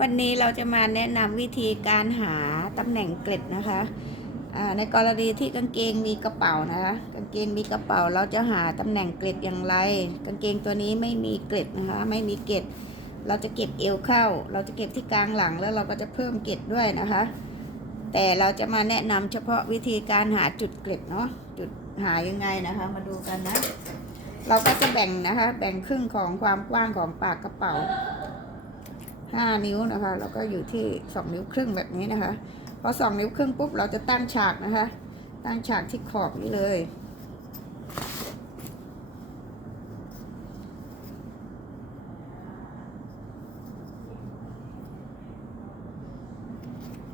วันนี้เราจะมาแนะนำวิธีการหาตำแหน่งเกล็ดนะคะในกรณีที่กางเกงมีกระเป๋านะคะกางเกงมีกระเป๋าเราจะหาตำแหน่งเกล็ดอย่างไร กางเกงตัวนี้ไม่มีเกล็ดนะคะไม่มีเกล็ด เราจะเก็บเอวเข้า เราจะเก็บที่กลางหลังแล้วเราก็จะเพิ่มเกล็ดด้วยนะคะ แต่เราจะมาแนะนำเฉพาะวิธีการหาจุดเกล็ดเนาะจุดหายังไงนะคะ มาดูกันนะ เราก็จะแบ่งนะคะ แบ่งครึ่งของความกว้างของปากกระเป๋า ห้านิ้วนะคะ แล้วก็อยู่ที่สองนิ้วครึ่งแบบนี้นะคะ พอสองนิ้วครึ่งปุ๊บเราจะตั้งฉากนะคะ ตั้งฉากที่ขอบนี้เลย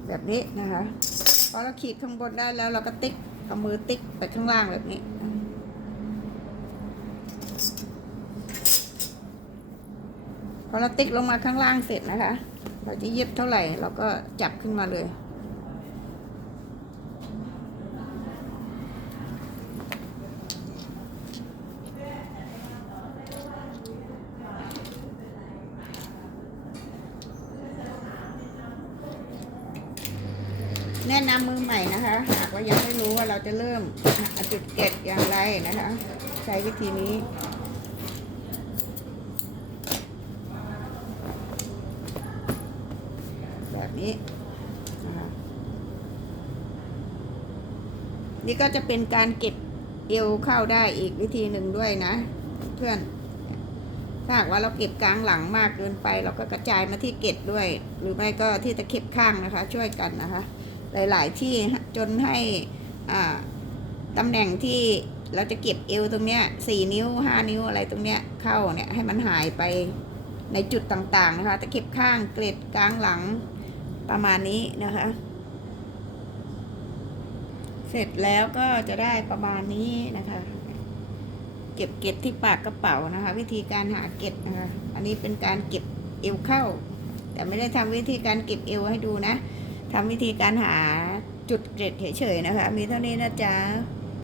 แบบนี้นะคะ พอเราขีดข้างบนได้แล้วเราก็ติ๊กเอามือติ๊กไปข้างล่างแบบนี้ พอเราติ๊กลงมาข้างล่างเสร็จนะคะ เราจะเย็บเท่าไหร่เราก็จับขึ้นมาเลยแนะนำมือใหม่นะคะ หากว่ายังไม่รู้ว่าเราจะเริ่มจุดเก็บอย่างไรนะคะ ใช้วิธีนี้ แบบ นี้นี่ก็จะเป็นการเก็บเอวเข้าได้อีกวิธีหนึ่งด้วยนะ เพื่อนถ้าหากว่าเราเก็บกลางหลังมากเกินไป เราก็กระจายมาที่เก็ดด้วย หรือไม่ก็ที่ตะเข็บข้างนะคะ ช่วยกันนะคะ หลาย ๆ ที่จนให้อ่าตำแหน่งที่เราจะเก็บเอวตรงเนี้ยสี่นิ้วห้านิ้วอะไรตรงเนี้ยเข้าเนี่ยให้มันหายไปในจุดต่าง ๆ นะคะตะเข็บข้างเกล็ดกลางหลัง ประมาณนี้นะคะ เสร็จแล้วก็จะได้ประมาณนี้นะคะ เก็บเก็ดที่ปากกระเป๋านะคะ วิธีการหาเก็ดนะคะ อันนี้เป็นการเก็บเอวเข้า แต่ไม่ได้ทำวิธีการเก็บเอวให้ดูนะทำวิธีการหาจุดเก็ดเฉยๆนะคะ มีเท่านี้นะจ๊ะ